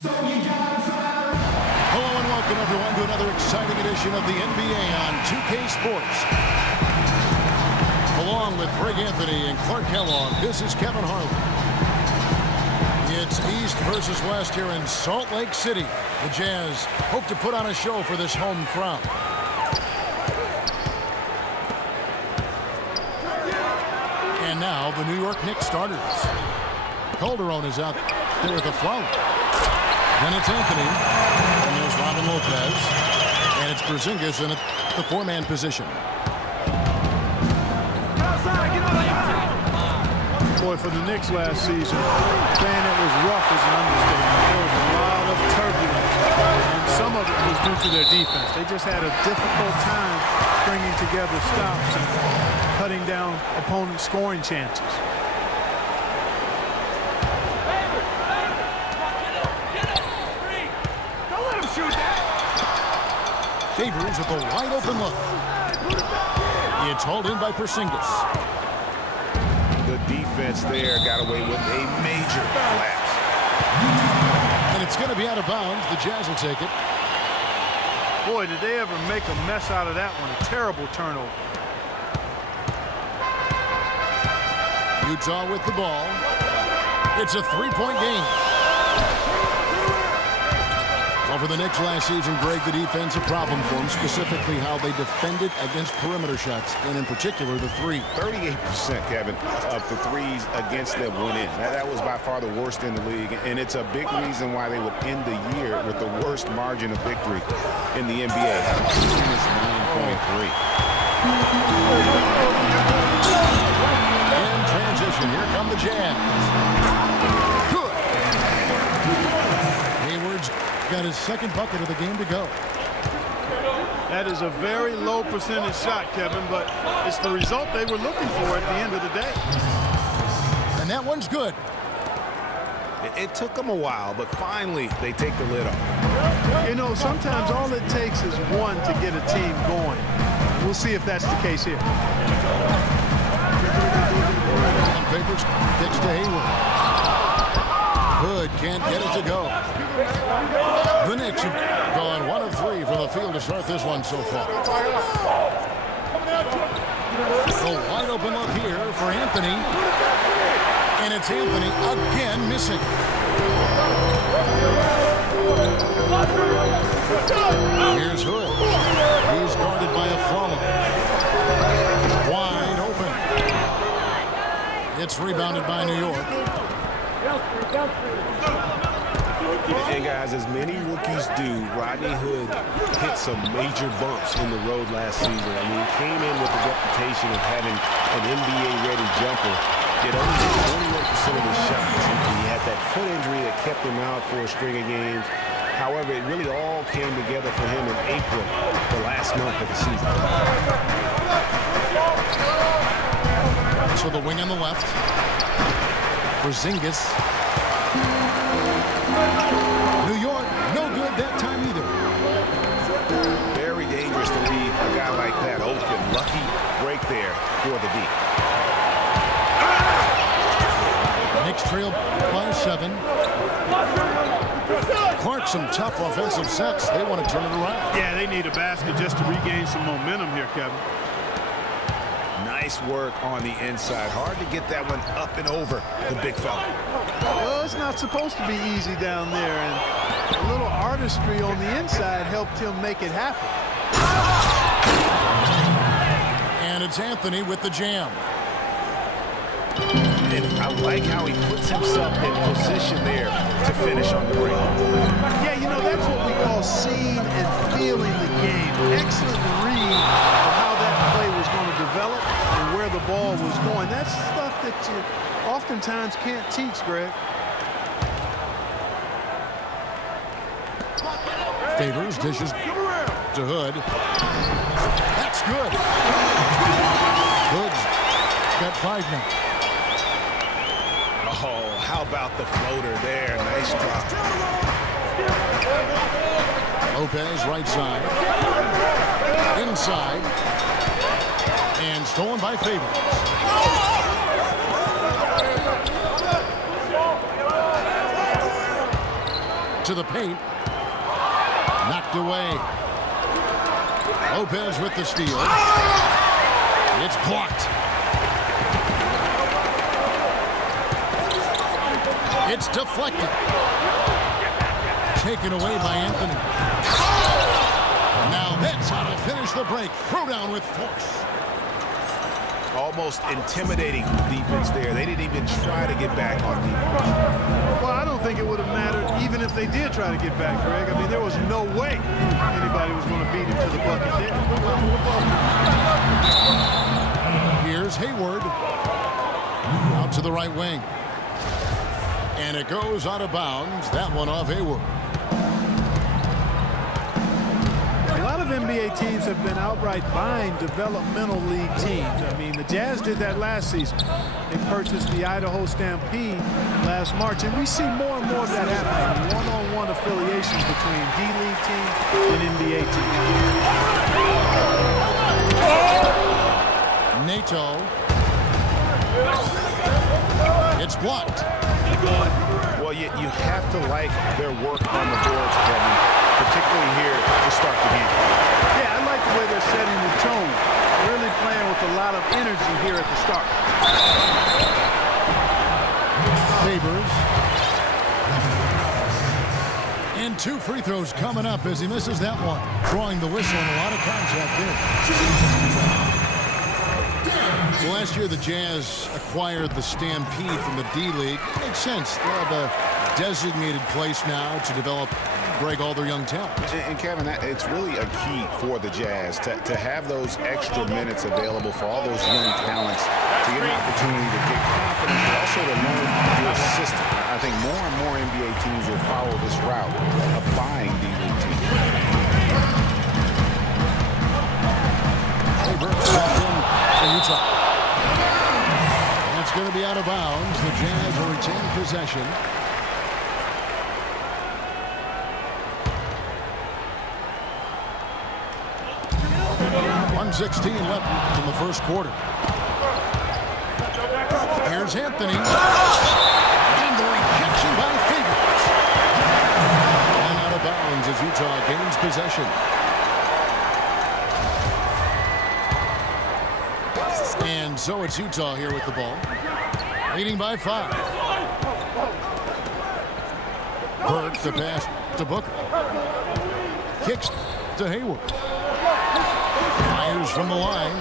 Hello and welcome everyone to another exciting edition of the NBA on 2K Sports. Along with Greg Anthony and Clark Kellogg, this is Kevin Harlan. It's East versus West here in Salt Lake City. The Jazz hope to put on a show for this home crowd. And now the New York Knicks starters. Calderon is out there with a foul. Then it's Anthony, and there's Robin Lopez, and it's Porzingis in the four-man position. Boy, for the Knicks last season, saying it was rough is an understatement. There was a lot of turbulence, and some of it was due to their defense. They just had a difficult time stringing together stops and cutting down opponent scoring chances. Favors with a wide-open look. It's hauled in by Porzingis. The defense there got away with a major lapse. And it's going to be out of bounds. The Jazz will take it. Boy, did they ever make a mess out of that one. A terrible turnover. Utah with the ball. It's a three-point game. Well, for the Knicks last season, Greg, the defense a problem for them, specifically how they defended against perimeter shots, and in particular, the three. 38%, Kevin, of the threes against them went in. That was by far the worst in the league, and it's a big reason why they would end the year with the worst margin of victory in the NBA. Minus 9.3. In transition, here come the Jazz. Good. Hayward's got his second bucket of the game to go. That is a very low percentage shot, Kevin, but it's the result they were looking for at the end of the day. And that one's good. It took them a while, but finally they take the lid off. You know, sometimes all it takes is one to get a team going. We'll see if that's the case here. And Favors kicks to Hayward. Hood can't get it to go. The Knicks have gone 1 of 3 from the field to start this one so far. A wide open look here for Anthony. And it's Anthony again missing. Here's Hood. He's guarded by a follow. Wide open. It's rebounded by New York. And guys, as many rookies do, Rodney Hood hit some major bumps in the road last season. I mean, he came in with the reputation of having an NBA-ready jumper, yet only hit 21% of his shots. He had that foot injury that kept him out for a string of games. However, it really all came together for him in April, the last month of the season. So the wing on the left. Porzingis. New York, no good that time either. Very dangerous to leave a guy like that open. Lucky break there for the D. Knicks trail by 7. Clark, some tough offensive sets. They want to turn it around. Yeah, they need a basket just to regain some momentum here, Kevin. Nice work on the inside. Hard to get that one up and over the big fella. Well, it's not supposed to be easy down there, and a little artistry on the inside helped him make it happen. And it's Anthony with the jam. And I like how he puts himself in position there to finish on the break. Yeah, you know, that's what we call seeing and feeling the game. Excellent read of how that play was going to develop and where the ball was going. That's stuff that you oftentimes can't teach, Greg. Favors, dishes to Hood. That's good. Hood's got 5 now. Oh, how about the floater there? Nice drop. Lopez, right side. Inside. And stolen by Favors. to the paint. Knocked away. Lopez with the steal. It's blocked. It's deflected. Taken away by Anthony. Now that's how to finish the break. Throw down with force. Almost intimidating defense there. They didn't even try to get back on defense. Well, I don't think it would have mattered even if they did try to get back, Greg. I mean, there was no way anybody was going to beat him to the bucket there. Here's Hayward. Out to the right wing. And it goes out of bounds. That one off Hayward. A lot of NBA teams have been outright buying developmental league teams. I mean, the Jazz did that last season. They purchased the Idaho Stampede last March, and we see more and more of that happening. One-on-one affiliations between D-League teams and NBA teams. NATO. It's blocked. Well, you have to like their work on the boards, Kevin, particularly here to start the game. Yeah, I like the way they're setting the tone. Really playing with a lot of energy here at the start. Favors. And 2 free throws coming up as he misses that one. Drawing the whistle and a lot of contact there. Last year, the Jazz acquired the Stampede from the D-League. It makes sense. They have a designated place now to develop, Greg, all their young talent. And Kevin, it's really a key for the Jazz to have those extra minutes available for all those young talents to get an opportunity to get confidence, but also to learn your system. I think more and more NBA teams will follow this route of buying D-League teams. For Utah. That's going to be out of bounds. The Jazz will retain possession. .116 left in the first quarter. Here's Anthony. And the rejection by Favors. And out of bounds as Utah gains possession. And so it's Utah here with the ball. Leading by 5. Burke the pass to Booker. Kicks to Hayward. Fires from the line.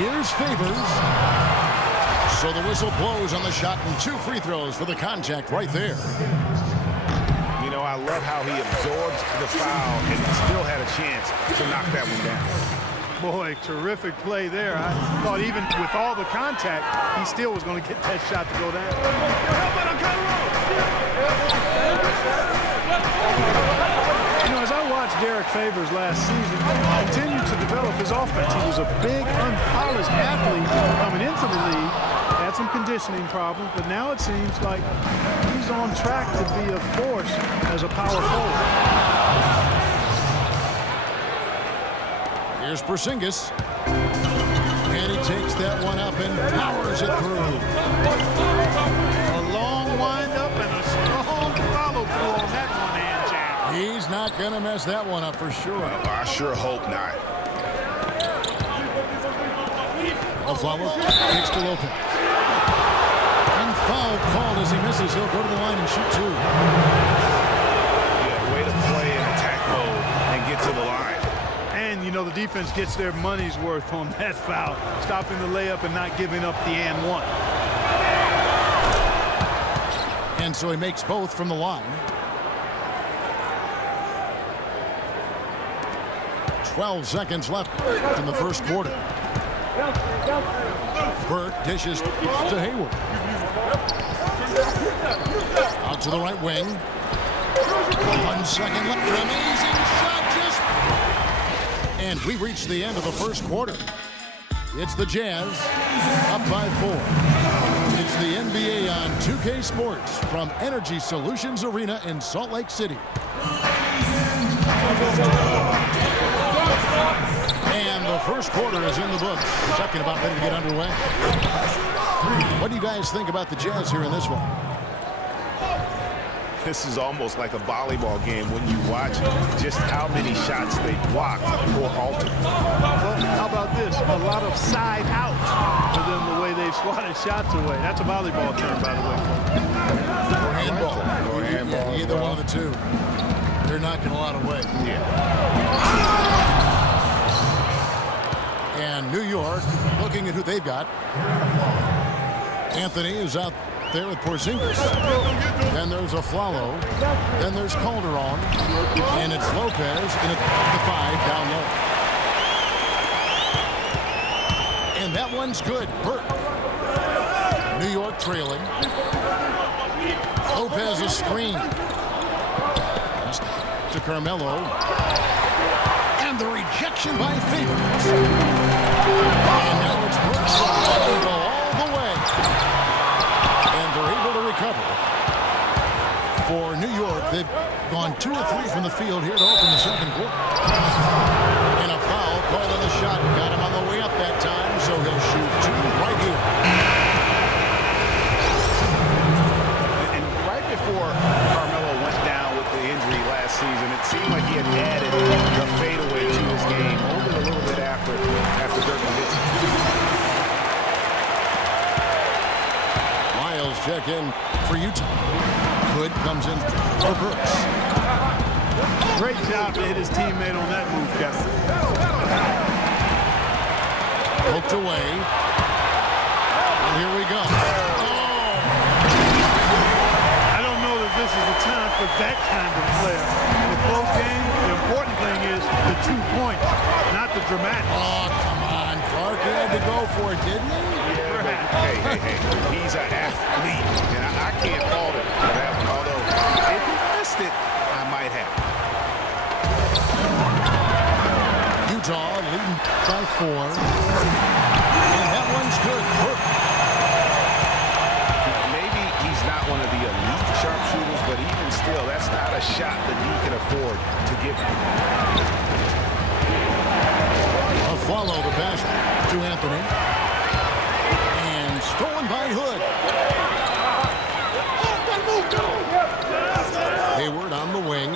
Here's Favors. So the whistle blows on the shot and 2 free throws for the contact right there. You know, I love how he absorbs the foul and still had a chance to knock that one down. Boy, terrific play there. I thought even with all the contact, he still was going to get that shot to go down. You know, as I watched Derek Favors last season, he continued to develop his offense. He was a big, unpolished athlete coming into the league. Had some conditioning problems, but now it seems like he's on track to be a force as a power forward. Here's Porzingis. And he takes that one up and powers it through. A long wind-up and a strong follow-through on that one-hand jam. He's not going to mess that one up for sure. Well, I sure hope not. A follow. Kicks to Lopez. And foul called as he misses. He'll go to the line and shoot 2. Yeah, way to play in attack mode and get to the line. And, you know, the defense gets their money's worth on that foul, stopping the layup and not giving up the and 1. And so he makes both from the line. 12 seconds left in the first quarter. Burke dishes to Hayward. Out to the right wing. 1 second left. Amazing shot. And we reached the end of the first quarter. It's the Jazz up by 4. It's the NBA on 2K Sports from Energy Solutions Arena in Salt Lake City. And the first quarter is in the books. Second about ready to get underway. What do you guys think about the Jazz here in this one? this is almost like a volleyball game when you watch just how many shots they blocked or altered. Well, how about this? A lot of side outs for them, the way they've swatted shots away. That's a volleyball term, by the way. Or handball. Or handball. Yeah, either one of the two. They're knocking a lot away. Yeah. And New York looking at who they've got. Anthony is out there with Porzingis. Then there's Aflalo. Then there's Calderon. And it's Lopez in at the 5 down low. And that one's good. Burke. New York trailing. Lopez a screen. Pass to Carmelo. And the rejection by Favors. And now it's Brooks. They go all the way. And they're able to recover. For New York, they've gone 2 or 3 from the field here to open the second quarter. And a foul called on the shot. Got him on the way up that time, so he'll shoot 2 right here. And right before Carmelo went down with the injury last season, it seemed like he had added the fadeaway to his game only a little bit after Dirk Nowitzki. Miles check in for Utah. Hood comes in for Brooks. Great job to hit his teammate on that move, Kevin. Poked away. And here we go. Oh! I don't know that this is the time for that kind of player. In a close game, the important thing is the 2 points, not the dramatic. Oh, come on. Clark had to go for it, didn't he? Yeah, but hey. He's an athlete, and I can't fault him for that one. Although, if he missed it, I might have. Utah leading by 4. And that one's good. Maybe he's not one of the elite sharpshooters, but even still, that's not a shot that he can afford to give him. A follow the pass to Anthony. And stolen by Hood. Hayward on the wing.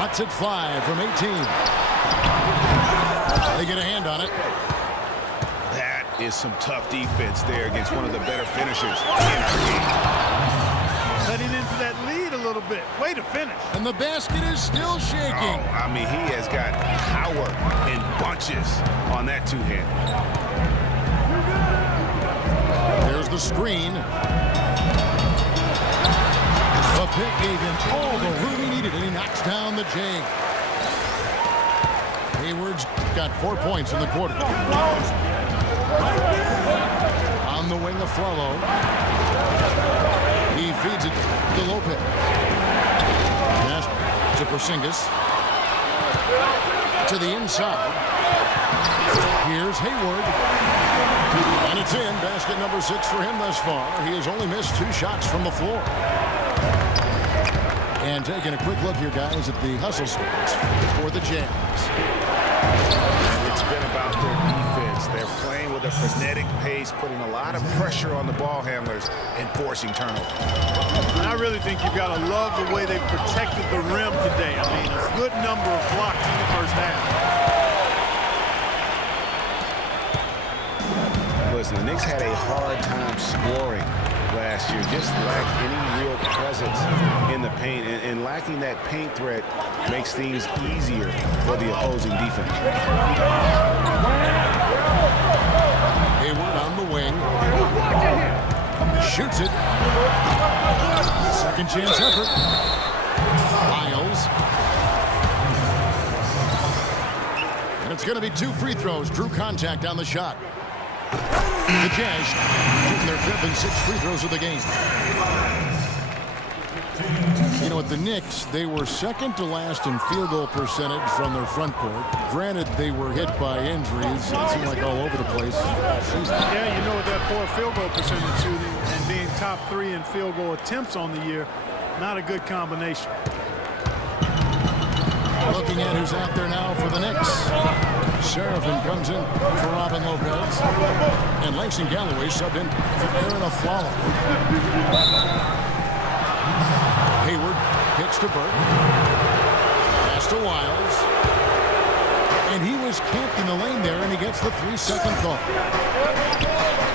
Lets it fly from 18. They get a hand on it. That is some tough defense there against one of the better finishers in our game. Cutting into that lead a little bit. Way to finish. And the basket is still shaking. Oh, I mean, he has got power in bunches on that two-hand. There's the screen. The pick gave him all the room he needed, and he knocks down the J. Hayward's got 4 points in the quarter. On the wing of Flalo. He feeds it to Lopez. Pass to Porzingis. To the inside. Here's Hayward. And it's in. Basket number 6 for him thus far. He has only missed 2 shots from the floor. And taking a quick look here, guys, at the hustle stats for the Jazz. It's been about their defense. They're playing with a frenetic pace, putting a lot of pressure on the ball handlers and forcing turnovers. I really think you've got to love the way they protected the rim today. I mean, a good number of blocks in the first half. Listen, the Knicks had a hard time scoring last year, just lacked any real presence in the paint, and lacking that paint threat makes things easier for the opposing defense. Hayward on the wing. Shoots it. Second chance effort. Miles. And it's going to be 2 free throws. Drew contact on the shot. The Jazz shooting their 5th and 6th free throws of the game. You know, at the Knicks, they were second to last in field goal percentage from their front court. Granted, they were hit by injuries. It seemed like all over the place. Yeah, you know, with that poor field goal percentage shooting and being top 3 in field goal attempts on the year, not a good combination. Looking at who's out there now for the Knicks. Serafin comes in for Robin Lopez. And Langston Galloway subbed in for Aaron Aflalo. Hayward kicks to Burke. Pass to Wiles. And he was camped in the lane there, and he gets the 3-second call.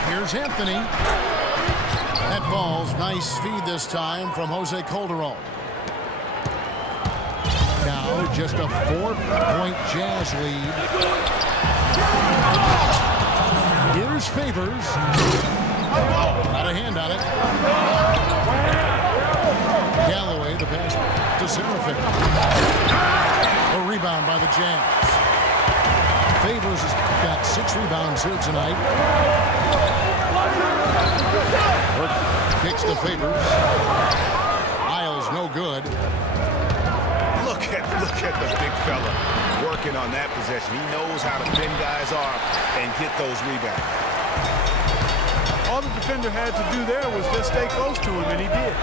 Here's Anthony. That ball's nice feed this time from Jose Calderon. Now just a 4-point Jazz lead. Here's Favors. Got a hand on it. Galloway, the pass to Seraphin. A rebound by the Jazz. Favors has got 6 rebounds here tonight. Burke kicks to Favors. Isles no good. Look at the big fella working on that possession. He knows how to fend guys off and get those rebounds. All the defender had to do there was just stay close to him, and he did.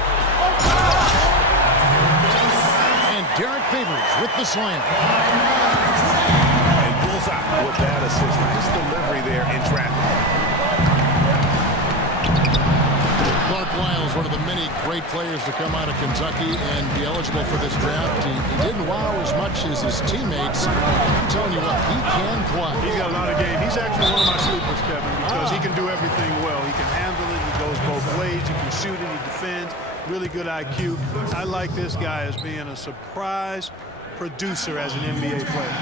And Derek Favors with the slam. And bullseye with that assist. Nice delivery there in traffic. Clark Wiles, one of the many great players to come out of Kentucky and be eligible for this draft. He didn't wow as much as his teammates. I'm telling you what, he can play. He's got a lot of game. He's actually one of my sleepers, Kevin, because he can do everything well. He can handle it. He goes both ways. He can shoot it. He defends. Really good IQ. I like this guy as being a surprise producer as an NBA player.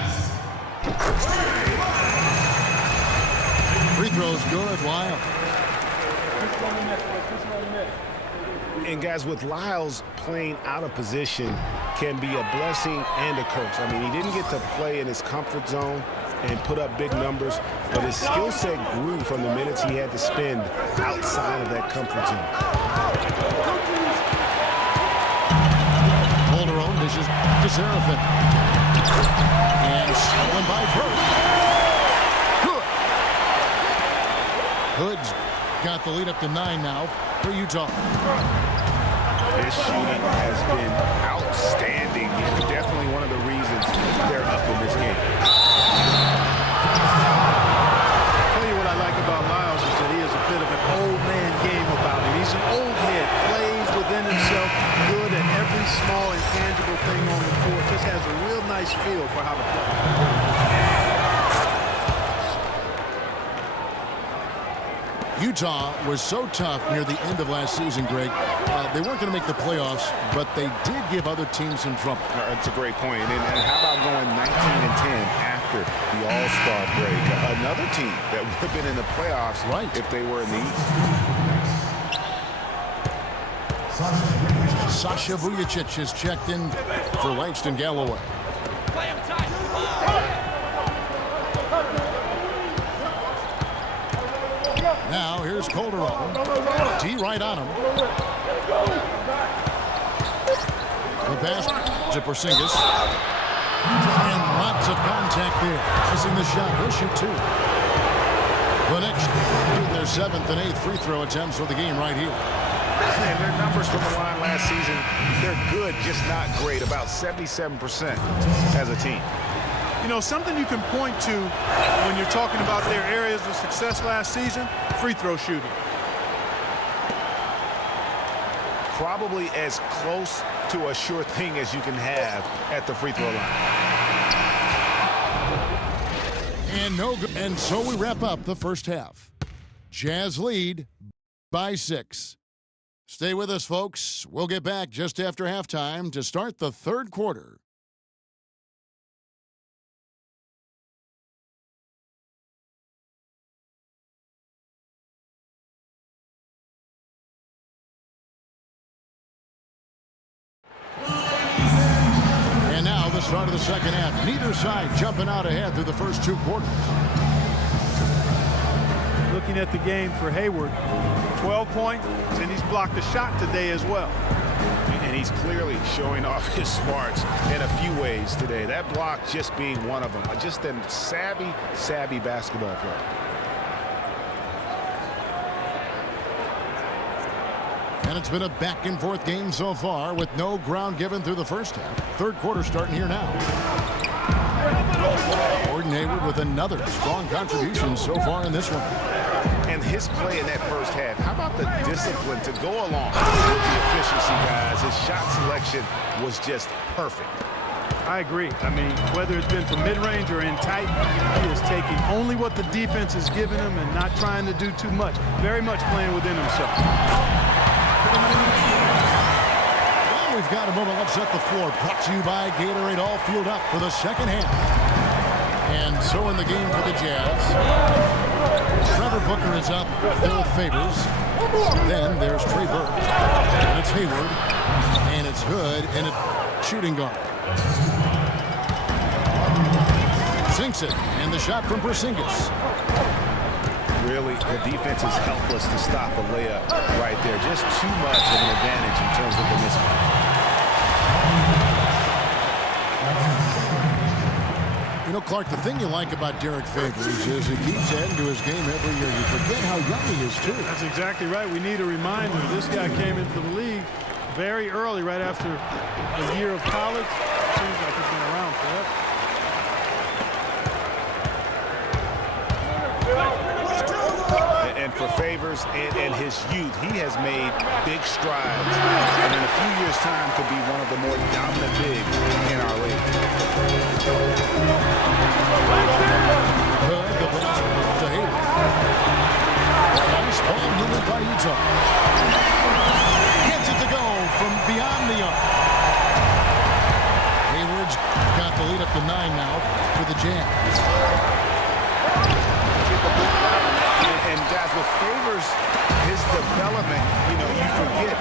Free throws good, Wiles. And guys, with Lyles playing out of position can be a blessing and a curse. I mean, he didn't get to play in his comfort zone and put up big numbers, but his skill set grew from the minutes he had to spend outside of that comfort zone. Calderon dishes to Seraphin. And stolen by Burke. Hood's got the lead up to 9 now for Utah. His shooting has been outstanding. He's definitely one of the reasons they're up in this game. I'll tell you what I like about Lyles is that he has a bit of an old man game about him. He's an old head, plays within himself, good at every small intangible thing on the court. Just has a real nice feel for how to play. Utah was so tough near the end of last season, Greg. They weren't going to make the playoffs, but they did give other teams some trouble. That's a great point. And how about going 19-10 after the All-Star break? Another team that would have been in the playoffs if they were in the East. Sasha Vujicic has checked in for Langston Galloway. Now here's Calderon. D right on him. The pass to Porzingis. And lots of contact there. Missing the shot. He'll shoot 2. The Knicks shooting their 7th and 8th free throw attempts for the game right here. And their numbers from the line last season, they're good, just not great. About 77% as a team. You know, something you can point to when you're talking about their areas of success last season, free throw shooting. Probably as close to a sure thing as you can have at the free throw line. And no good. And so we wrap up the first half. Jazz lead by 6. Stay with us, folks. We'll get back just after halftime to start the third quarter. And now the start of the second half. Neither side jumping out ahead through the first 2 quarters. Looking at the game for Hayward, 12 points, and he's blocked a shot today as well. And he's clearly showing off his smarts in a few ways today. That block just being one of them. Just a savvy basketball player. And it's been a back-and-forth game so far with no ground given through the first half. Third quarter starting here now. Gordon Hayward with another strong contribution so far in this one. And his play in that first half, how about the discipline to go along with the efficiency, guys? His shot selection was just perfect. I agree. I mean, whether it's been from mid-range or in tight, he is taking only what the defense is giving him and not trying to do too much. Very much playing within himself. Well, we've got a moment. Let's set the floor. Brought to you by Gatorade. All fueled up for the second half. And so in the game for the Jazz, Trevor Booker is up there with Favors. Then there's Trey Burke. And it's Hayward. And it's Hood. And it's shooting guard. Sinks it, and the shot from Porzingis. Really, the defense is helpless to stop a layup right there. Just too much of an advantage in terms of the mismatch. You know, Clark, the thing you like about Derek Favors is he keeps adding to his game every year. You forget how young he is, too. That's exactly right. We need a reminder. This guy came into the league very early, right after a year of college. Seems like he's been around forever. And for Favors and his youth, he has made big strides. And in a few years' time, could be one of the more dominant bigs in our league. Hood, the pass to Hayward. Nice ball movement by Utah. Gets it to go from beyond the arc. Hayward's got the lead up to 9 now for the Jazz. And guys, with Favors, his development, you know, you forget.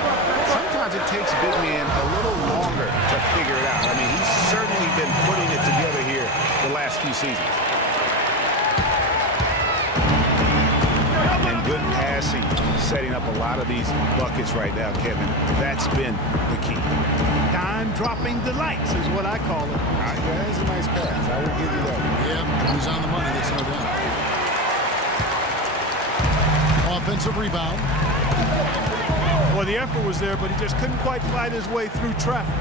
Sometimes it takes big men a little longer to figure it out. I mean, he's certainly been putting it together here the last few seasons. And good passing, setting up a lot of these buckets right now, Kevin. That's been the key. Dime-dropping delights is what I call it. That is a nice pass. I will give you that. Yeah, he's on the money, that's no doubt. Offensive rebound. Well, the effort was there, but he just couldn't quite fight his way through traffic.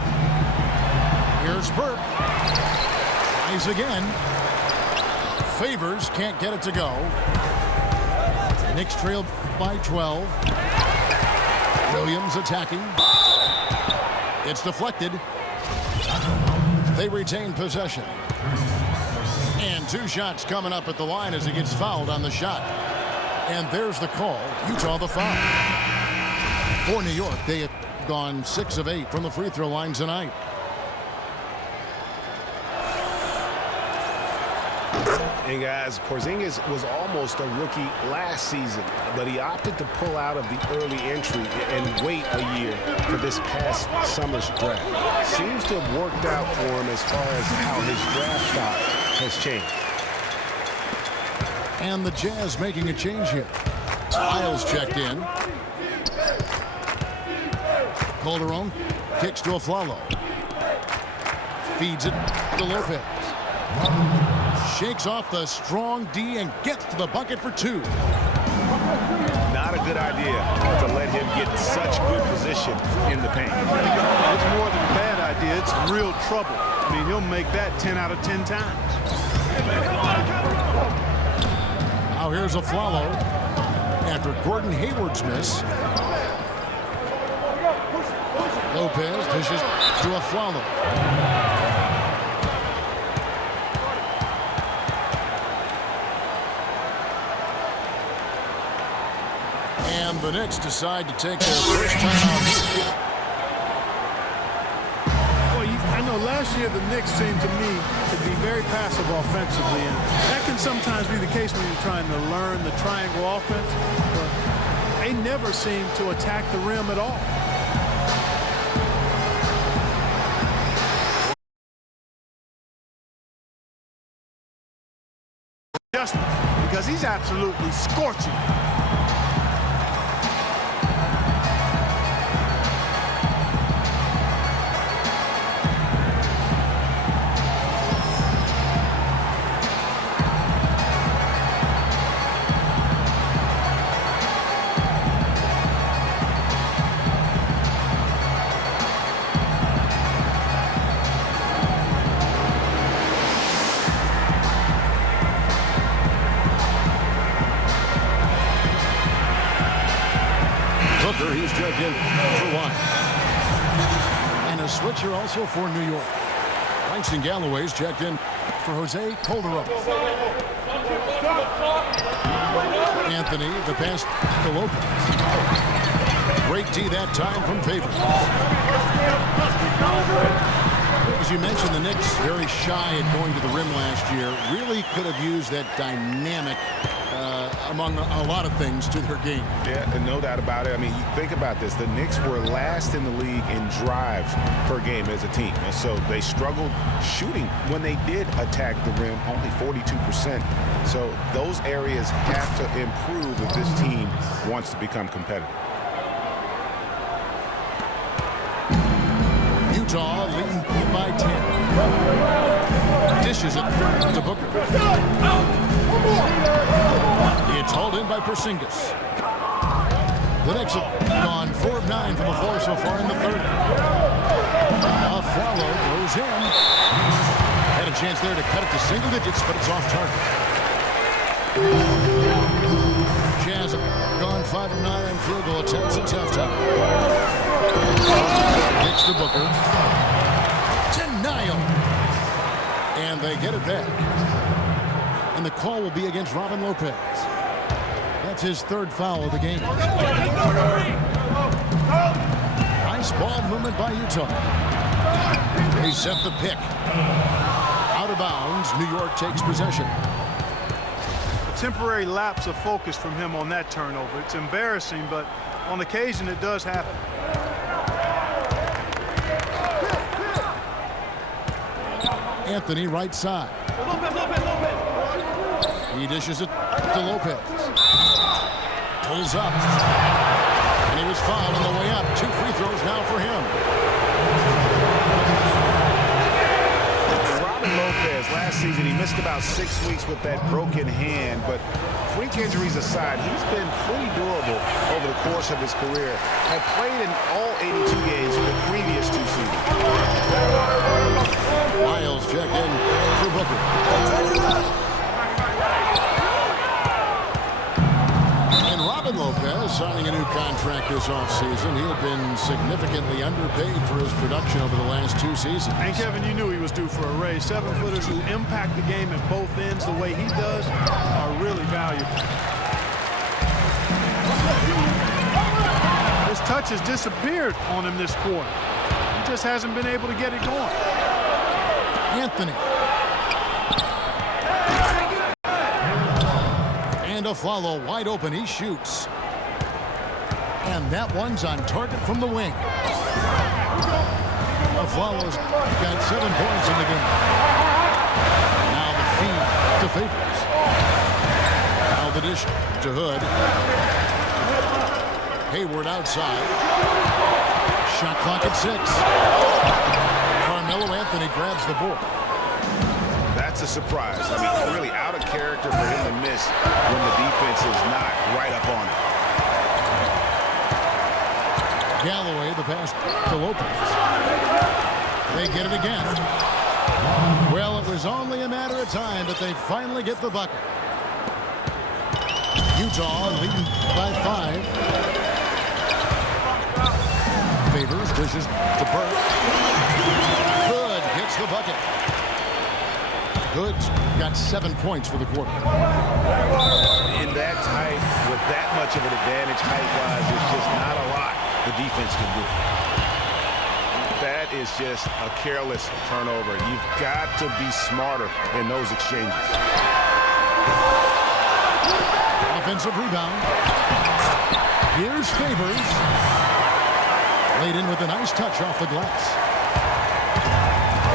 Here's Burke. Nice again. Favors can't get it to go. Knicks trail by 12. Williams attacking. It's deflected. They retain possession. And 2 shots coming up at the line as he gets fouled on the shot. And there's the call. Utah the foul. For New York, they have gone 6 of 8 from the free throw line tonight. And guys, Porzingis was almost a rookie last season, but he opted to pull out of the early entry and wait a year for this past summer's draft. Seems to have worked out for him as far as how his draft stock has changed. And the Jazz making a change here. Isles checked in. Calderon kicks to Aflalo. Feeds it to Lopez. Shakes off the strong D and gets to the bucket for 2. Not a good idea to let him get in such good position in the paint. It's more than a bad idea. It's real trouble. I mean, he'll make that 10 out of 10 times. Now here's Aflalo after Gordon Hayward's miss. Lopez dishes to Aflalo. And the Knicks decide to take their first timeout. Well, I know last year the Knicks seemed to me to be very passive offensively, and that can sometimes be the case when you're trying to learn the triangle offense, but they never seem to attack the rim at all. Just because he's absolutely scorching. Booker, he's checked in for one. And a switcher also for New York. Langston Galloway's checked in for Jose Calderon. Anthony, the pass to Lopez. Great D that time from Favors. As you mentioned, the Knicks very shy at going to the rim last year. Really could have used that dynamic among a lot of things to their game. Yeah, and no doubt about it. I mean, you think about this. The Knicks were last in the league in drives per game as a team. And so they struggled shooting. When they did attack the rim, only 42%. So those areas have to improve if this team wants to become competitive. Utah leading by 10. Dishes it to Booker. It's hauled in by Porzingis. The Knicks have gone 4 of 9 from the floor so far in the third. A follow goes in. Had a chance there to cut it to single digits, but it's off target. Jazz have gone 5 of 9 on field goal attempts since halftime. Kicks to Booker. Denial. And they get it back. And the call will be against Robin Lopez. That's his third foul of the game. Nice ball movement by Utah. They set the pick. Out of bounds, New York takes possession. A temporary lapse of focus from him on that turnover. It's embarrassing, but on occasion it does happen. Anthony, right side. He dishes it to Lopez. Pulls up. And he was fouled on the way up. 2 free throws now for him. Robin Lopez, last season, he missed about 6 weeks with that broken hand. But freak injuries aside, he's been pretty durable over the course of his career. Had played in all 82 games for the previous 2 seasons. Miles check in for Booker. And Robin Lopez signing a new contract this offseason. He had been significantly underpaid for his production over the last 2 seasons. And Kevin, you knew he was due for a raise. 7-footers who impact the game at both ends the way he does are really valuable. His touch has disappeared on him this quarter. He just hasn't been able to get it going. Anthony. And a follow wide open. He shoots. And that one's on target from the wing. Aflalo's got 7 points in the game. Now the feed to Favors. Now the dish to Hood. Hayward outside. Shot clock at 6. Carmelo Anthony grabs the board. That's a surprise. I mean, really out of character for him to miss when the defense is not right up on it. Galloway, the pass to Lopez. They get it again. Well, it was only a matter of time, but they finally get the bucket. Utah leading by 5. Favors dishes to Burke. Hood gets the bucket. Hood's got 7 points for the quarter. In that tight, with that much of an advantage height-wise, there's just not a lot the defense can do. That is just a careless turnover. You've got to be smarter in those exchanges. Offensive rebound. Here's Favors. Laid in with a nice touch off the glass.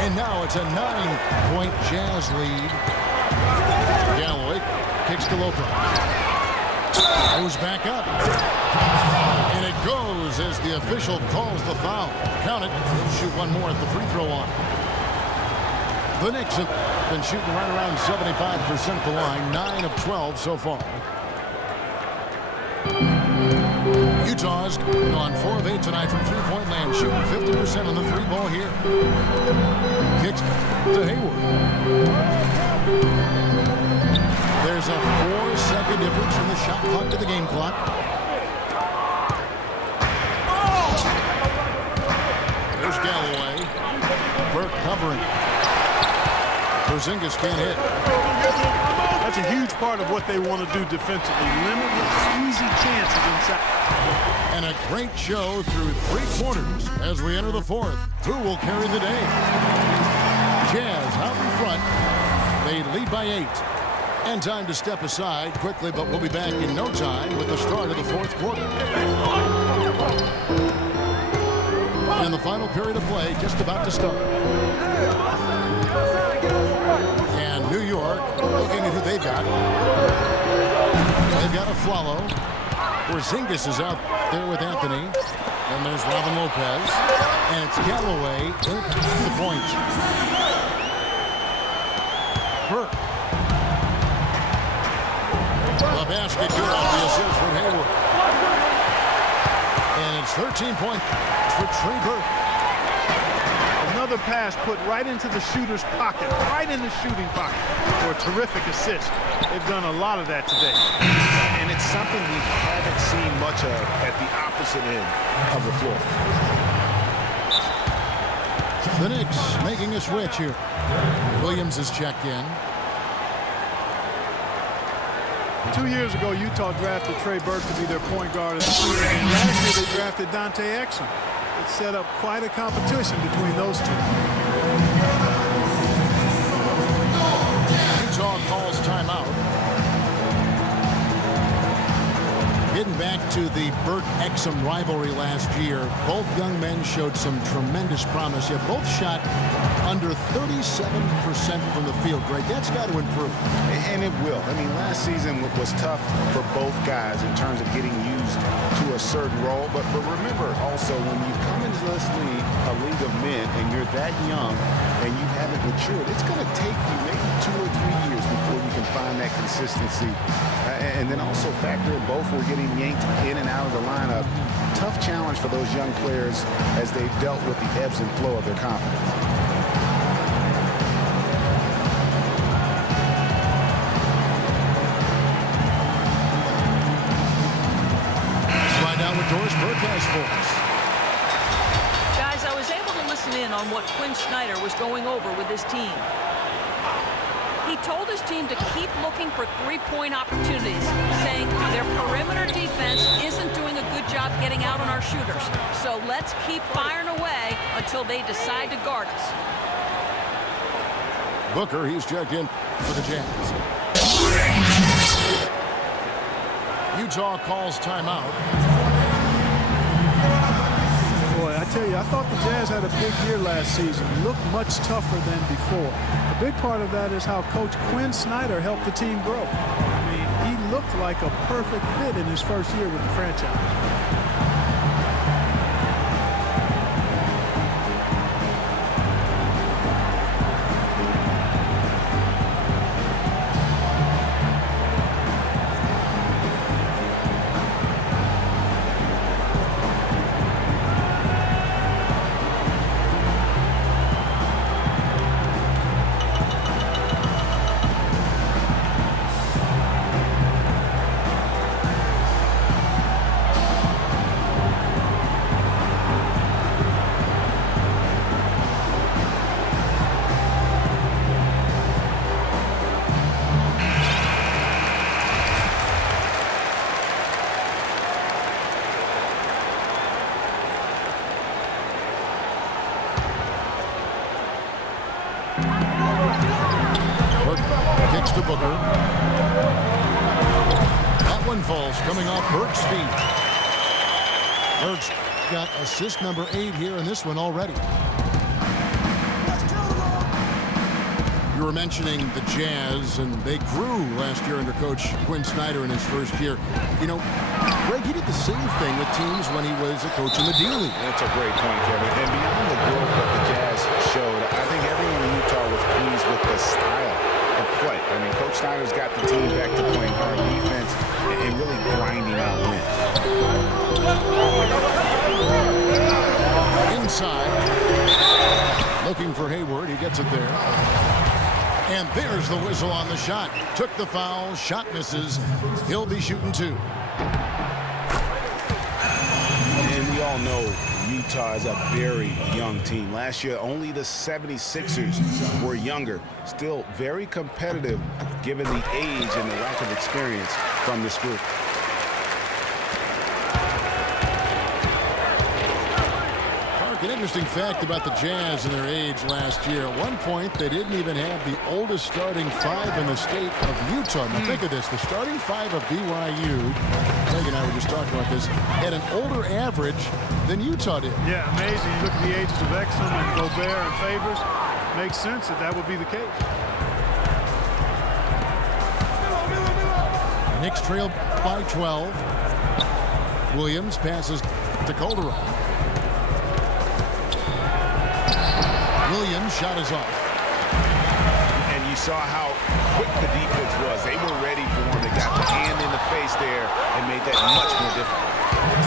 And now it's a 9-point Jazz lead. Galloway kicks to Lopez. Goes back up. And it goes as the official calls the foul. Count it. He'll shoot one more at the free throw line. The Knicks have been shooting right around 75% at the line. 9 of 12 so far. Utah's gone 4 of 8 tonight from three-point land, shooting 50% on the 3-ball here. Kicks to Hayward. There's a 4-second difference from the shot clock to the game clock. covering. Porzingis can't hit. That's a huge part of what they want to do defensively. Limit the easy chances inside. And a great show through 3 quarters as we enter the 4th. Who will carry the day? Jazz out in front. They lead by 8. And time to step aside quickly, but we'll be back in no time with the start of the 4th quarter. And the final period of play just about to start. And New York looking at who they've got. They've got a Flalo. Porzingis is out there with Anthony. And there's Robin Lopez. And it's Galloway in the point. Burke. The basket good off the assist from Hayward. And it's 13 points for Trey Burke. Another pass put right into the shooter's pocket, right in the shooting pocket for a terrific assist. They've done a lot of that today. And it's something we haven't seen much of at the opposite end of the floor. The Knicks making a switch here. Williams is checked in. 2 years ago, Utah drafted Trey Burke to be their point guard and shooter. And last year, they drafted Dante Exum. It set up quite a competition between those two. Utah calls timeout. Getting back to the Burke-Exum rivalry last year, both young men showed some tremendous promise. Yet both shot under 37% from the field. Greg, that's got to improve. And it will. I mean, last season was tough for both guys in terms of getting used to a certain role. But remember also, when you come into this league, a league of men, and you're that young and you haven't matured, it's going to take you maybe 2 or 3 years before you can find that consistency. And then also factor in both were getting yanked in and out of the lineup. Tough challenge for those young players as they dealt with the ebbs and flow of their confidence. Doris Burke has for us. Guys, I was able to listen in on what Quinn Snyder was going over with his team. He told his team to keep looking for three-point opportunities, saying their perimeter defense isn't doing a good job getting out on our shooters. So let's keep firing away until they decide to guard us. Booker, he's checked in for the Jazz. Utah calls timeout. Boy, I tell you, I thought the Jazz had a big year last season. Looked much tougher than before. A big part of that is how Coach Quinn Snyder helped the team grow. I mean, he looked like a perfect fit in his first year with the franchise. Kicks to Booker. That one falls coming off Burke's feet. Burke's got assist number 8 here in this one already. You were mentioning the Jazz, and they grew last year under Coach Quinn Snyder in his first year. You know, Greg, he did the same thing with teams when he was a coach in the D-League. That's a great point, Kevin. And beyond the growth that the Jazz showed, I think everyone in Utah was pleased with the style of play. I mean, Coach Snyder's got the team back to playing hard defense and really grinding out wins. Inside. Looking for Hayward. He gets it there. And there's the whistle on the shot. Took the foul. Shot misses. He'll be shooting 2. And we all know Utah is a very young team. Last year, only the 76ers were younger. Still very competitive given the age and the lack of experience from this group. An interesting fact about the Jazz and their age last year. At one point, they didn't even have the oldest starting five in the state of Utah. Now think of this. The starting five of BYU, Greg and I were just talking about this, had an older average than Utah did. Yeah, amazing. You look at the ages of Exum and Gobert and Favors. Makes sense that that would be the case. Knicks trail by 12. Williams passes to Calderon. Williams' shot is off. And you saw how quick the defense was. They were ready for him. They got the hand in the face there and made that much more difficult.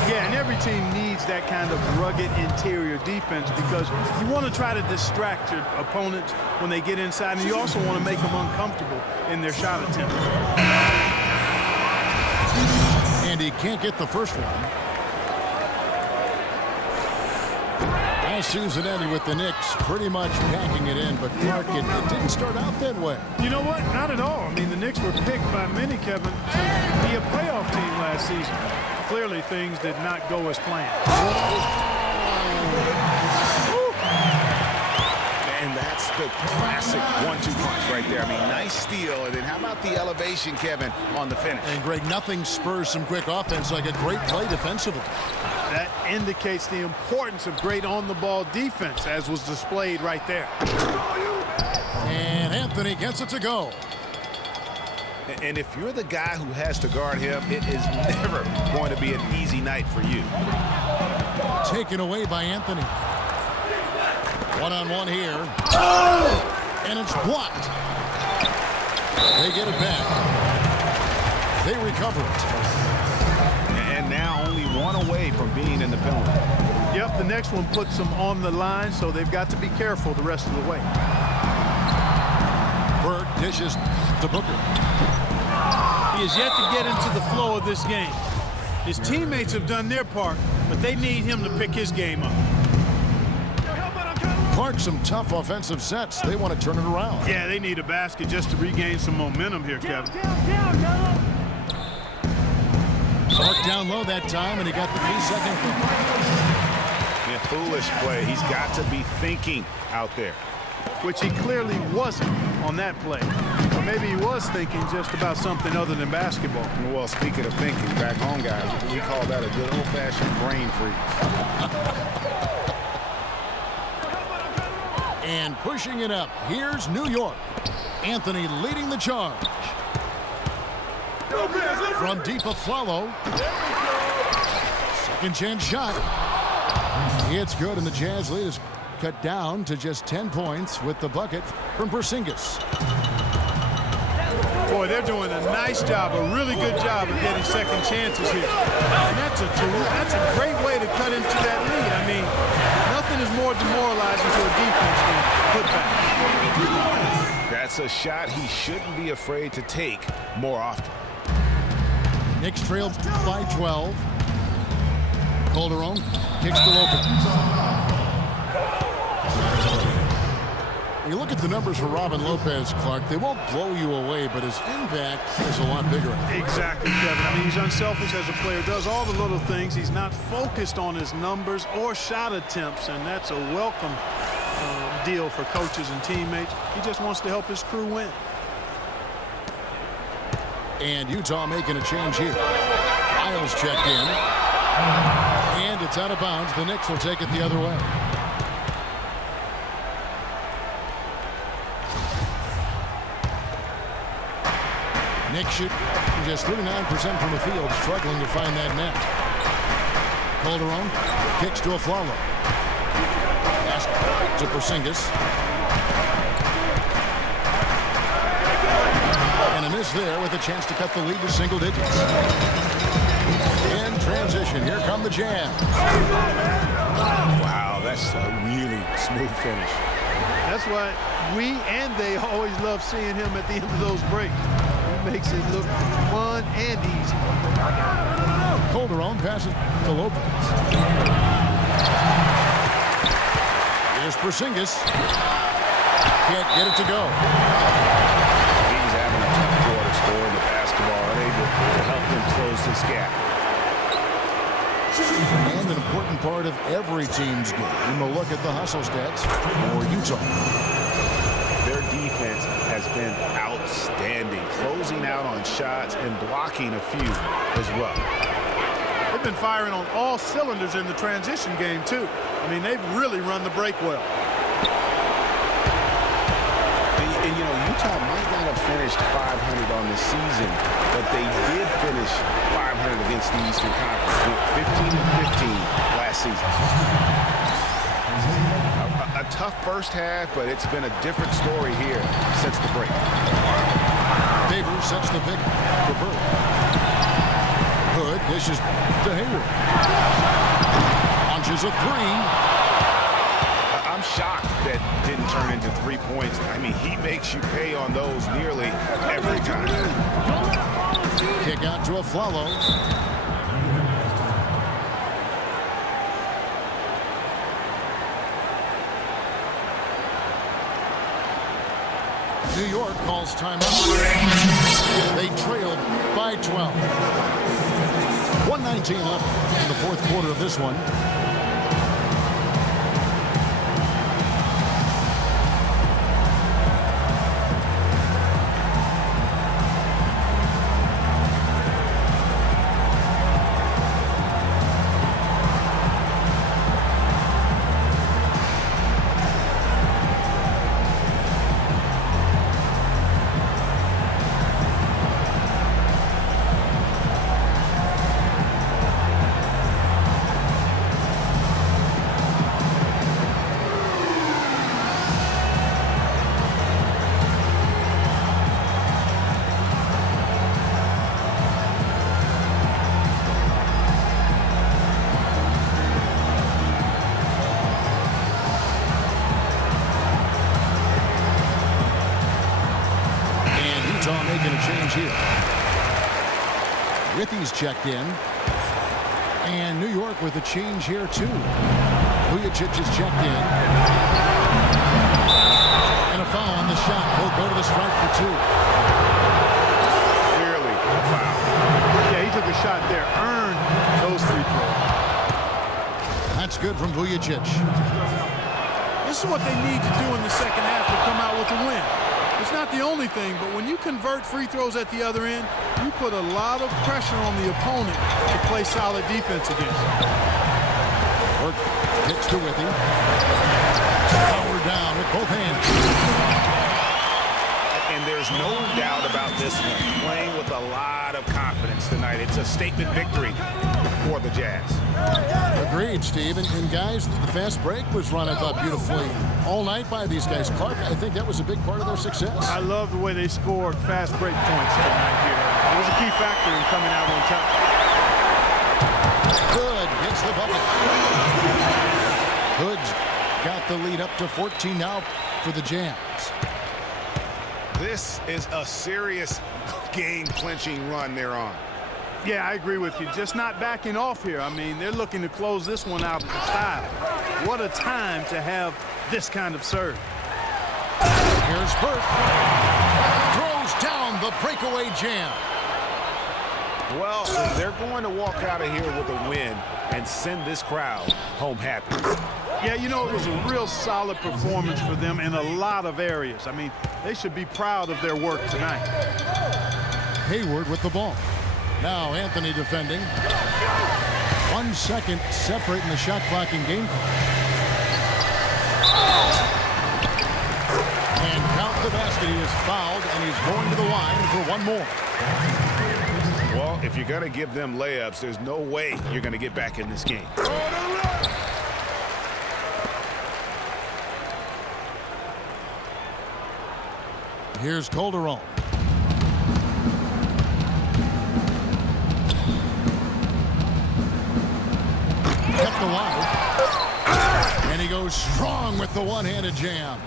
Yeah, and every team needs that kind of rugged interior defense because you want to try to distract your opponents when they get inside, and you also want to make them uncomfortable in their shot attempt. And he can't get the first one. Susan ended with the Knicks pretty much packing it in, but Clark, it didn't start out that way. You know what? Not at all. I mean, the Knicks were picked by many, Kevin, to be a playoff team last season. Clearly, things did not go as planned. And that's the classic 1-2 punch right there. I mean, nice steal, and then how about the elevation, Kevin, on the finish? And, Greg, nothing spurs some quick offense like a great play defensively. That indicates the importance of great on-the-ball defense, as was displayed right there. And Anthony gets it to go. And if you're the guy who has to guard him, it is never going to be an easy night for you. Taken away by Anthony. One-on-one here. And it's blocked. They get it back. They recover it. And now only one away from being in the penalty. Yep, the next one puts them on the line, so they've got to be careful the rest of the way. Burke dishes to Booker. He has yet to get into the flow of this game. His teammates have done their part, but they need him to pick his game up. Clark, some tough offensive sets. They want to turn it around. Yeah, they need a basket just to regain some momentum here, Kevin. Clark down low that time, and he got the 3-second play. Yeah, foolish play. He's got to be thinking out there. Which he clearly wasn't on that play. Or maybe he was thinking just about something other than basketball. Well, speaking of thinking, back home, guys, we call that a good old-fashioned brain freeze. And pushing it up, here's New York. Anthony leading the charge. From deep Aflalo. Second chance shot. It's good, and the Jazz lead is cut down to just 10 points with the bucket from Porzingis. Boy, they're doing a nice job, a really good job of getting second chances here. And that's a great way to cut into that lead. I mean, nothing is more demoralizing to a defense than put back. That's a shot he shouldn't be afraid to take more often. Knicks trail by 12. Calderon kicks to Lopez. You look at the numbers for Robin Lopez, Clark. They won't blow you away, but his impact is a lot bigger. Exactly, Kevin. I mean, he's unselfish as a player, does all the little things. He's not focused on his numbers or shot attempts, and that's a welcome deal for coaches and teammates. He just wants to help his crew win. And Utah making a change here. Isles checked in. And it's out of bounds. The Knicks will take it the other way. Knicks shoot just 39% from the field, struggling to find that net. Calderon kicks to Aflalo. Pass to Porzingis. And a miss there with a chance to cut the lead to single digits. In transition, here come the Jazz. Wow, that's a really smooth finish. That's why we and they always love seeing him at the end of those breaks. He makes it look fun and easy. Calderon passes to Lopez. Here's Porzingis. Can't get it to go. He's having a tough quarter scoring the basketball, unable to help them close this gap. And an important part of every team's game. We'll look at the hustle stats for Utah. Their defense has been outstanding, closing out on shots and blocking a few as well. They've been firing on all cylinders in the transition game, too. I mean, they've really run the break well. And you know, Utah might not have finished 500 on the season, but they did finish 500 against the Eastern Conference. Went 15-15 last season. A tough first half, but it's been a different story here since the break. Favors sets the pick for Burke. Hood dishes to Hayward. Launches a three. I'm shocked that didn't turn into 3 points. I mean, he makes you pay on those nearly every time. Kick out to Afflalo. New York calls timeout. They trailed by 12. 1:19 left in the fourth quarter of this one. Withy's checked in. And New York with a change here, too. Vujacic is checked in. And a foul on the shot. He'll go to the strike for two. Clearly a foul. Yeah, he took a shot there. Earned those free throws. That's good from Vujacic. This is what they need to do in the second half to come out with a win. It's not the only thing, but when you convert free throws at the other end, you put a lot of pressure on the opponent to play solid defense against them. Work hits to Withy. Power down with both hands. And there's no doubt about this one. Playing with a lot of confidence tonight. It's a statement victory for the Jazz. Agreed, Steve. And guys, the fast break was run, I thought, beautifully all night by these guys. Clark, I think that was a big part of their success. I love the way they scored fast break points tonight here. It was a key factor in coming out on top. Hood gets the bucket. Hood's got the lead up to 14 now for the Jazz. This is a serious game-clinching run they're on. Yeah, I agree with you. Just not backing off here. I mean, they're looking to close this one out in style. What a time to have this kind of serve. Here's Burke. Throws down the breakaway jam. Well, they're going to walk out of here with a win and send this crowd home happy. Yeah, you know, it was a real solid performance for them in a lot of areas. I mean, they should be proud of their work tonight. Hayward with the ball. Now Anthony defending. 1 second separating the shot clock and game clock. And count the basket. He is fouled, and he's going to the line for one more. Well, if you're going to give them layups, there's no way you're going to get back in this game. Here's Calderon. Kept alive. And he goes strong with the one-handed jam.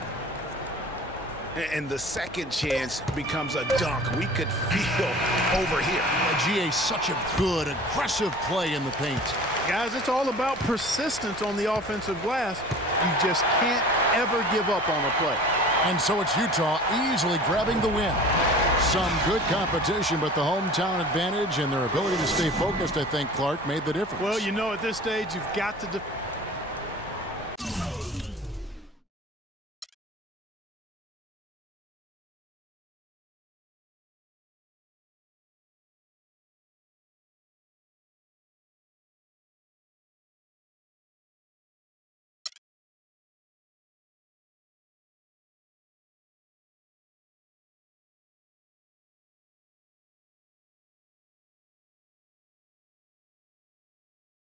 And the second chance becomes a dunk. We could feel over here. GA, such a good, aggressive play in the paint. Guys, it's all about persistence on the offensive glass. You just can't ever give up on a play. And so it's Utah easily grabbing the win. Some good competition, but the hometown advantage and their ability to stay focused, I think, Clark, made the difference. Well, you know, at this stage, you've got to